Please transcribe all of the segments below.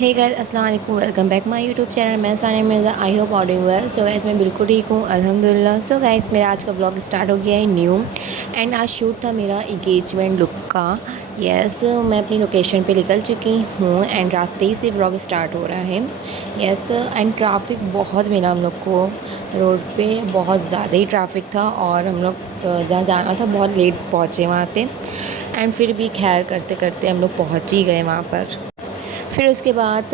हे guys अस्सलाम वालेकुम, welcome back my YouTube channel. मैं Sania Mirza. I hope all doing well. So guys मैं बिल्कुल ठीक हूँ अल्हम्दुलिल्लाह। सो गाइस मेरा आज का व्लॉग स्टार्ट हो गया है न्यू एंड आज शूट था मेरा इंगेजमेंट लुक का। यस मैं अपनी लोकेशन पे निकल चुकी हूँ एंड रास्ते ही से व्लॉग स्टार्ट हो रहा है। यस एंड ट्रैफिक बहुत मिला हम लोग को रोड पे, बहुत ज़्यादा ही ट्रैफिक था और हम लोग जहाँ जाना था बहुत लेट पहुँचे वहाँ पे एंड फिर भी खैर करते करते हम लोग पहुँच ही गए वहाँ पर। फिर उसके बाद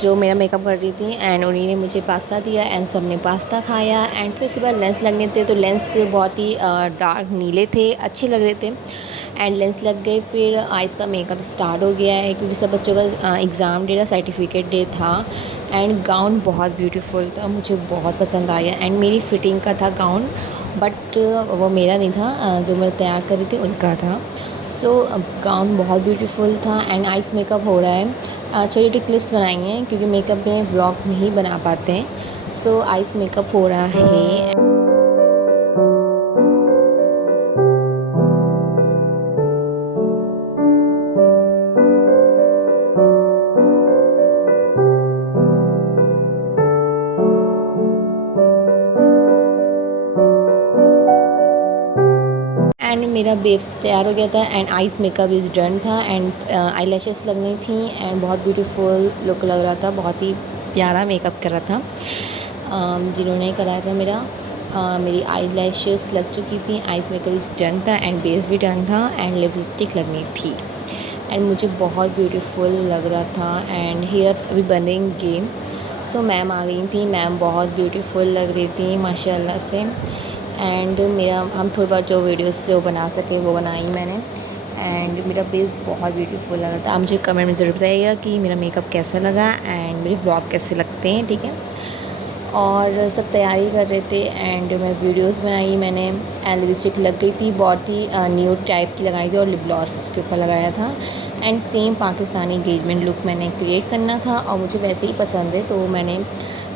जो मेरा मेकअप कर रही थी एंड उन्हीं ने मुझे पास्ता दिया एंड सब ने पास्ता खाया एंड फिर उसके बाद लेंस लगने थे तो लेंस बहुत ही डार्क नीले थे, अच्छे लग रहे थे एंड लेंस लग गए। फिर आइस का मेकअप स्टार्ट हो गया है क्योंकि सब बच्चों का एग्ज़ाम डे था, सर्टिफिकेट डे था एंड गाउन बहुत ब्यूटीफुल था, मुझे बहुत पसंद आया एंड मेरी फ़िटिंग का था गाउन बट वो मेरा नहीं था, जो मैं तैयार कर रही थी उनका था। सो गाउन बहुत ब्यूटीफुल था एंड आइस मेकअप हो रहा है। छोटी छोटी क्लिप्स बनाई हैं क्योंकि मेकअप में ब्लॉग नहीं बना पाते हैं। सो आइस मेकअप हो रहा है। एंड मेरा बेस तैयार हो गया था and ice makeup is done था एंड आई लैशेस लगनी थी एंड बहुत ब्यूटीफुल लुक लग रहा था, बहुत ही प्यारा मेकअप कर रहा था। जिन्होंने कराया था मेरी आई लैशेस लग चुकी थी, आइस मेकअप इज़ डन था एंड बेस भी डन था एंड लिपस्टिक लगनी थी एंड मुझे बहुत ब्यूटीफुल लग रहा था एंड हेयर अभी बनेंगे। सो मैम आ गई थी, मैम बहुत ब्यूटीफुल लग रही थी माशाल्लाह से एंड मेरा हम थोड़ी बहुत जो वीडियोस जो बना सके वो बनाई मैंने एंड मेरा बेस बहुत ब्यूटीफुल लग रहा था। आप मुझे कमेंट में ज़रूर बताइएगा कि मेरा मेकअप कैसा लगा एंड मेरे व्लॉग कैसे लगते हैं, ठीक है। और सब तैयारी कर रहे थे एंड मैं वीडियोस बनाई मैंने एंड लिपस्टिक लग गई थी, बहुत ही न्यू टाइप की लगाई थी और लिप ग्लॉस उसके ऊपर लगाया था and same Pakistani engagement look मैंने क्रिएट करना था और मुझे वैसे ही पसंद है तो मैंने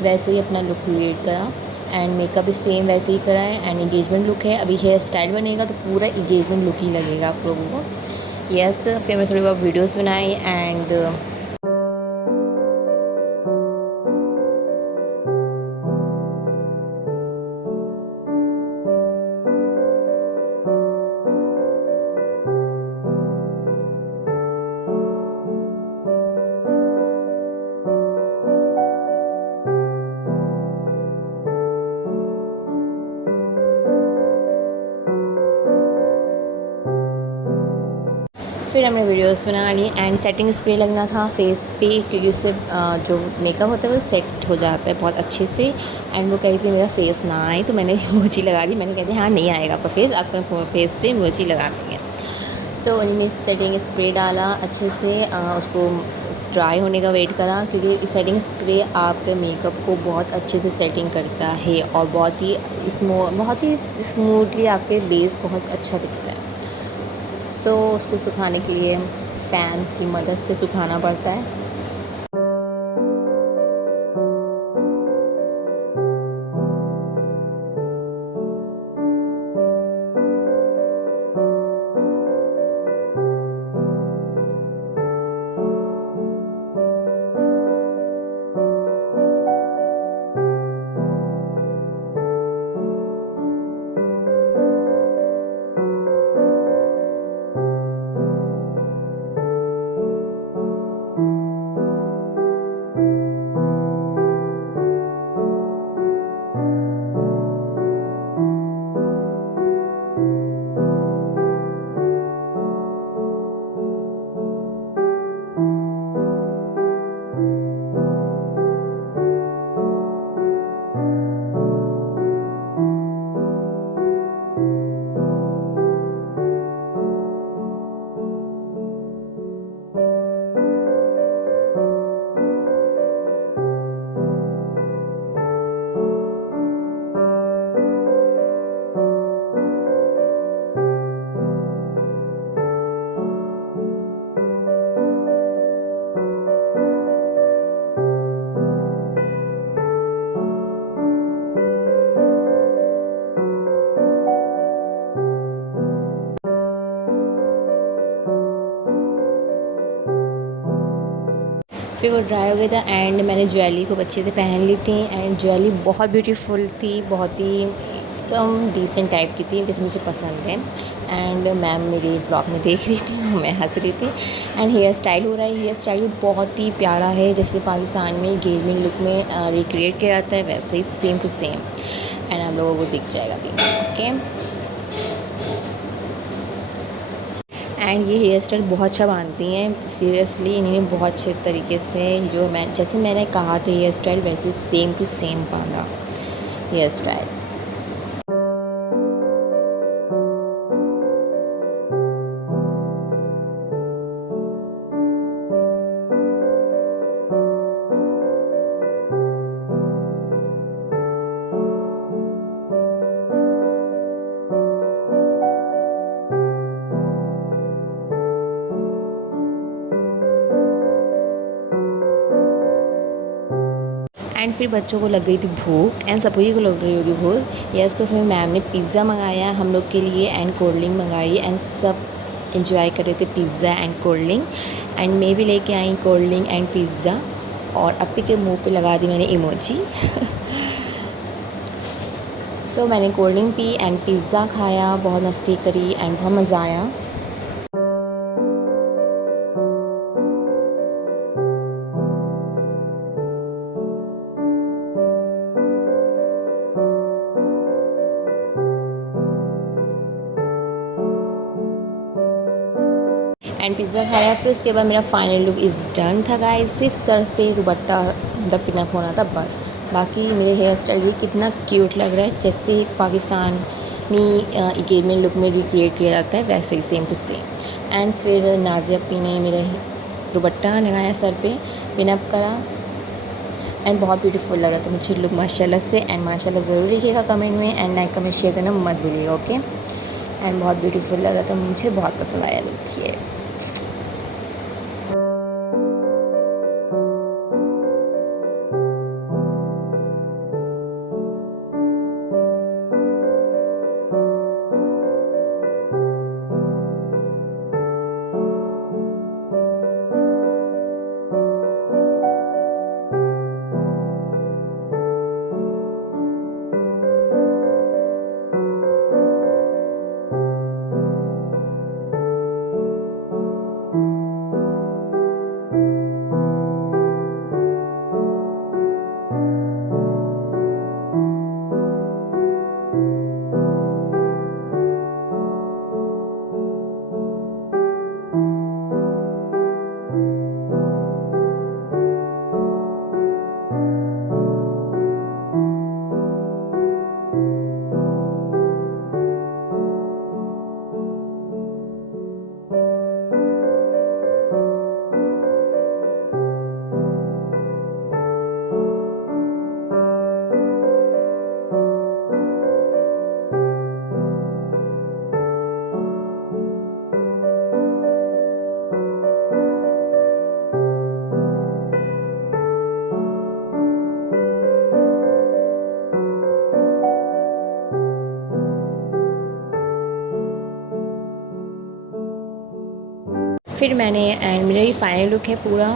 वैसे ही अपना लुक क्रिएट करा एंड मेकअप भी सेम वैसे ही करा है एंड इंगेजमेंट लुक है। अभी हेयर स्टाइल बनेगा तो पूरा इंगेजमेंट लुक ही लगेगा आप लोगों को। यस फिर मैं थोड़ी बहुत वीडियोज़ बनाई एंड फिर हमने वीडियोस बना ली एंड सेटिंग स्प्रे लगना था फेस पे क्योंकि उससे जो मेकअप होता है वो सेट हो जाता है बहुत अच्छे से एंड वो कही थी मेरा फेस ना आए तो मैंने इमोजी लगा दी। मैंने कहा थी हाँ नहीं आएगा आपका फेस, आपका फेस पे इमोजी लगा देंगे। सो उन्होंने सेटिंग स्प्रे डाला अच्छे से, उसको ड्राई होने का वेट करा क्योंकि सेटिंग स्प्रे आपके मेकअप को बहुत अच्छे से सेटिंग करता है और बहुत ही स्मूथली आपके बेस बहुत अच्छा दिखता है। सो उसको सुखाने के लिए फ़ैन की मदद से सुखाना पड़ता है। फिर वो ड्राई हो गया था एंड मैंने ज्वेलरी को अच्छे से पहन ली थी एंड ज्वेलरी बहुत ब्यूटीफुल थी, बहुत ही एकदम डिसेंट टाइप की थी जैसे मुझे पसंद है। एंड मैम मेरी ब्लॉग में देख रही थी, मैं हंस रही थी। एंड हेयर स्टाइल हो रहा है, हेयर स्टाइल भी बहुत ही प्यारा है, जैसे पाकिस्तान में एंगेजमेंट लुक में रिक्रिएट किया जाता है वैसे ही सेम टू सेम। एंड आप लोगों को दिख जाएगा भी, ओके। एंड ये हेयर स्टाइल बहुत अच्छा बांधती हैं, सीरियसली इन्होंने बहुत अच्छे तरीके से जो मैं जैसे मैंने कहा था हेयर स्टाइल वैसे सेम टू सेम बांधा हेयर स्टाइल। एंड फिर बच्चों को लग गई थी भूख एंड सभी को लग रही होगी भूख। यस, तो फिर मैम ने पिज़्ज़ा मंगाया हम लोग के लिए एंड कोल्ड ड्रिंक मंगाई एंड सब इंजॉय कर रहे थे pizza and cold drink. And मैं भी लेके आई कोल्ड ड्रिंक एंड पिज़्ज़ा और अपी के मुंह पे लगा दी मैंने इमोजी। सो मैंने cold drink P and pizza खाया, बहुत मस्ती करी एंड बहुत मज़ा आया। एंड पिज़्ज़ा खाया, फिर उसके बाद मेरा फाइनल लुक इज़ डन था गाइस। सिर्फ सर पे दुपट्टा द पिनअप होना था बस, बाकी मेरे हेयर स्टाइल ये कितना क्यूट लग रहा है, जैसे पाकिस्तानी एंगेजमेंट लुक में रिक्रिएट किया जाता है वैसे ही सेम टू सेम। एंड फिर नाज़िया अपी ने मेरे दुपट्टा लगाया, सर पे पिनअप करा एंड बहुत ब्यूटीफुल लग रहा था मुझे लुक माशाल्लाह से। एंड माशाल्लाह ज़रूर लिखिएगा कमेंट में एंड लाइक कमेंट शेयर करना मत भूलिएगा, ओके। एंड बहुत ब्यूटीफुल लग रहा था, मुझे बहुत पसंद आया लुक ये। फिर मैंने एंड मेरा ये फाइनल लुक है पूरा,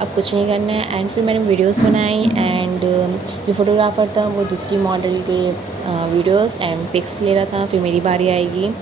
अब कुछ नहीं करना है। एंड फिर मैंने वीडियोस बनाई एंड जो फोटोग्राफ़र था वो दूसरी मॉडल के वीडियोस एंड पिक्स ले रहा था। फिर मेरी बारी आएगी।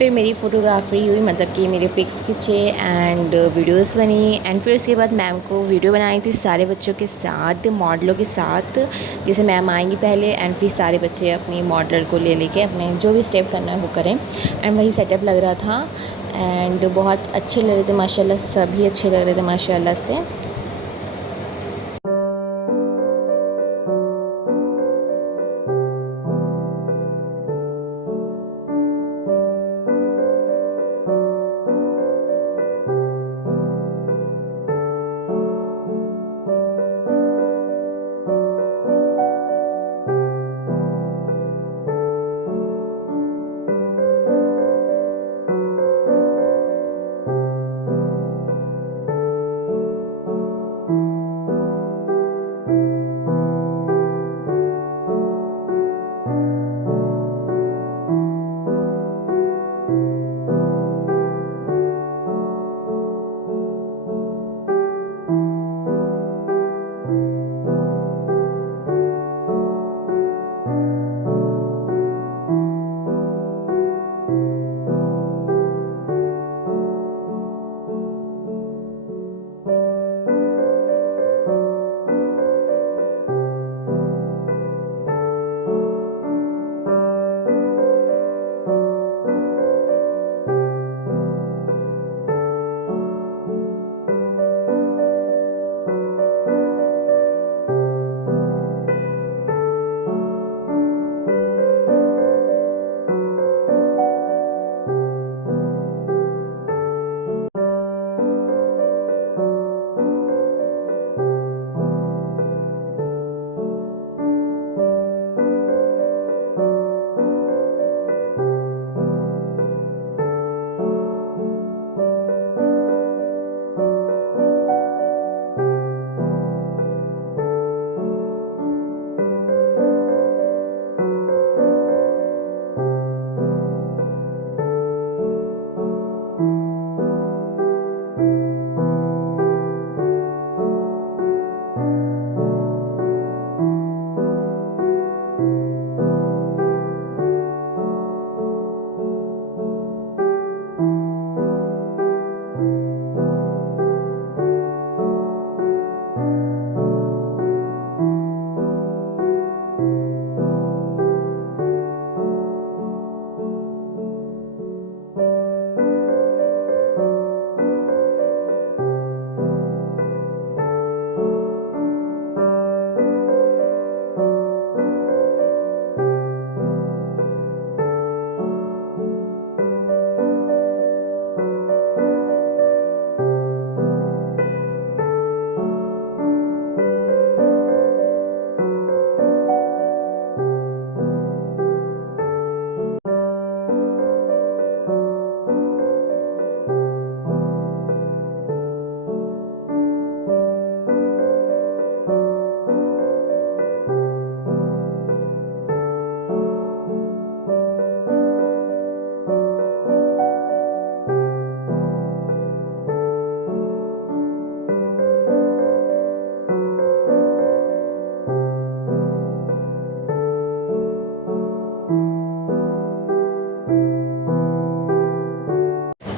फिर मेरी फ़ोटोग्राफी हुई, मतलब कि मेरे पिक्स खींचे एंड वीडियोस बनी। एंड फिर उसके बाद मैम को वीडियो बनाई थी सारे बच्चों के साथ, मॉडलों के साथ। जैसे मैम आएंगी पहले एंड फिर सारे बच्चे अपनी मॉडल को ले लेके अपने जो भी स्टेप करना है वो करें। एंड वही सेटअप लग रहा था एंड बहुत अच्छे लग रहे थे माशाल्लाह, सभी अच्छे लग रहे थे माशाल्लाह से।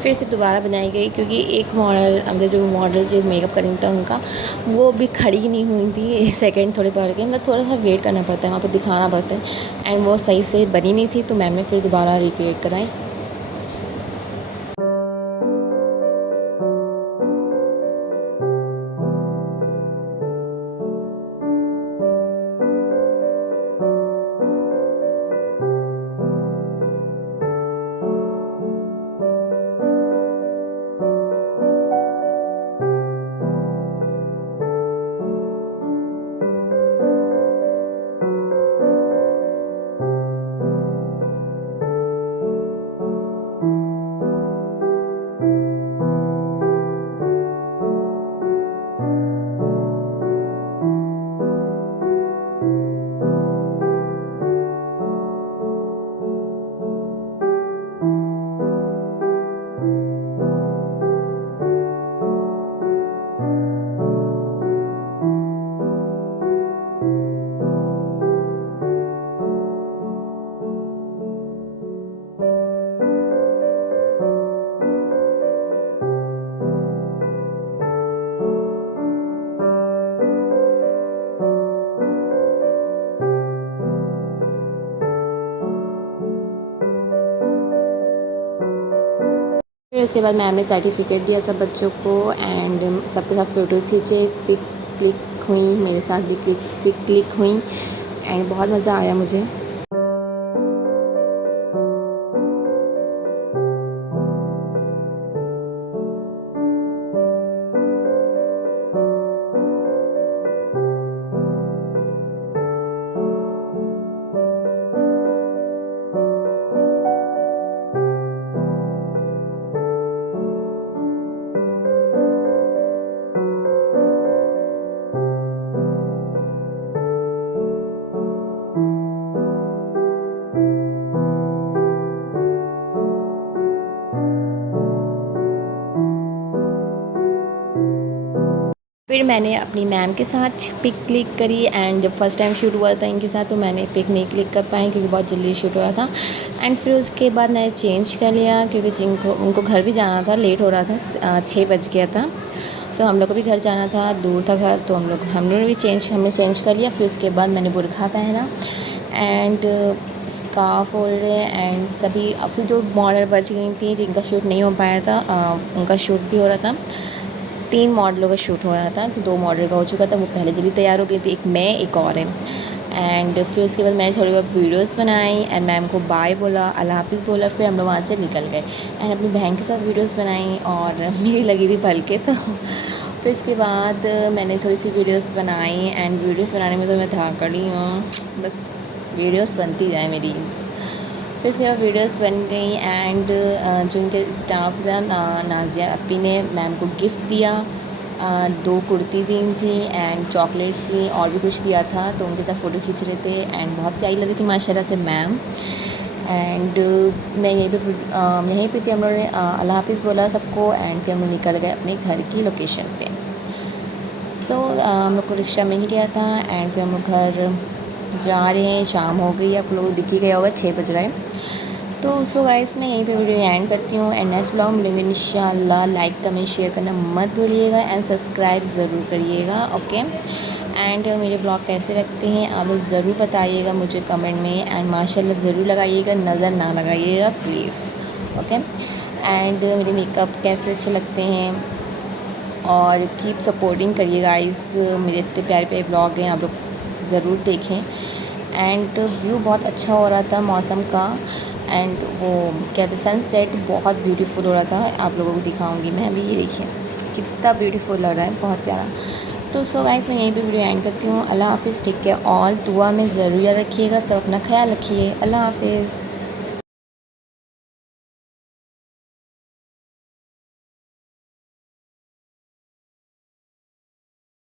फिर से दोबारा बनाई गई क्योंकि एक मॉडल अंदर जो मॉडल जो मेकअप करें था उनका वो भी खड़ी नहीं हुई थी, सेकंड थोड़े बढ़ गए, मतलब थोड़ा सा वेट करना पड़ता है, वहाँ पे दिखाना पड़ता है। एंड वो सही से बनी नहीं थी तो मैम ने फिर दोबारा रिक्रिएट कराई। फिर उसके बाद मैम ने सर्टिफिकेट दिया सब बच्चों को एंड सबके साथ फ़ोटोज़ खींचे, पिक क्लिक हुई, मेरे साथ भी पिक क्लिक हुई एंड बहुत मज़ा आया मुझे। फिर मैंने अपनी मैम के साथ पिक क्लिक करी एंड जब फर्स्ट टाइम शूट हुआ था इनके साथ तो मैंने पिक नहीं क्लिक कर पाई क्योंकि बहुत जल्दी शूट हुआ था। एंड फिर उसके बाद मैंने चेंज कर लिया क्योंकि जिनको उनको घर भी जाना था, लेट हो रहा था, 6 बज गया था। सो हम लोग को भी घर जाना था, दूर था घर, तो हमने भी हमने चेंज कर लिया। फिर उसके बाद मैंने बुरखा पहना एंड स्कार्फ ओढ़े एंड सभी। फिर जो मॉडल बच गई थी जिनका शूट नहीं हो पाया था उनका शूट भी हो रहा था। 3 मॉडलों का शूट हो रहा था कि 2 मॉडल का हो चुका था, वो पहले दिन ही तैयार हो गई थी, एक मैं एक और है। एंड फिर उसके बाद मैंने थोड़ी बहुत वीडियोस बनाई एंड मैम को बाय बोला, अल्लाह हाफ़िज़ बोला, फिर हम लोग वहाँ से निकल गए एंड अपनी बहन के साथ वीडियोस बनाई और मेरी लगी थी पलके तो फिर इसके बाद मैंने थोड़ी सी वीडियोस बनाई एंड वीडियोस बनाने में तो मैं धाकड़ी हूँ, बस वीडियोस बनती जाए मेरी। फिर उसके बाद वीडियोस बन गई एंड जो इनके स्टाफ था नाजिया अपी ने मैम को गिफ्ट दिया, 2 कुर्ती दी थी एंड चॉकलेट थी और भी कुछ दिया था, तो उनके साथ फ़ोटो खींच रहे थे एंड बहुत प्यारी लग रही थी माशाल्लाह से मैम। एंड मैं यहीं पे फिर हम लोगों ने अल्लाह हाफ़िज़ बोला सबको एंड फिर हम लोग निकल गए अपने घर की लोकेशन पे। सो हम लोग को रिक्शा मिल गया था एंड फिर हम लोग घर जा रहे हैं, शाम हो गई, आप लोग दिख ही गया होगा 6 बज रहे हैं। तो सो गाइस मैं यहीं पे वीडियो एंड करती हूँ एंड नेक्स्ट व्लॉग मिलेंगे इंशाल्लाह। लाइक कमेंट शेयर करना मत भूलिएगा एंड सब्सक्राइब ज़रूर करिएगा, ओके। एंड मेरे ब्लॉग कैसे लगते हैं आप लोग ज़रूर बताइएगा मुझे कमेंट में एंड माशाल्लाह ज़रूर लगाइएगा, नज़र ना लगाइएगा प्लीज़, ओके। एंड मेरे मेकअप कैसे अच्छे लगते हैं और कीप सपोर्टिंग करिए गाइस, मेरे इतने प्यारे प्यारे ब्लॉग हैं, आप लोग ज़रूर देखें। एंड व्यू बहुत अच्छा हो रहा था मौसम का एंड वो क्या कहते सनसेट बहुत ब्यूटीफुल हो रहा था, आप लोगों को दिखाऊंगी मैं भी, ये देखिए कितना ब्यूटीफुल लग रहा है, बहुत प्यारा। तो सो गाइस मैं यहीं पे वीडियो एंड करती हूँ। अल्लाह हाफ़िज़, टेक केयर ऑल, दुआ में ज़रूर याद रखिएगा, सब अपना ख्याल रखिए, अल्लाह हाफ़िज़।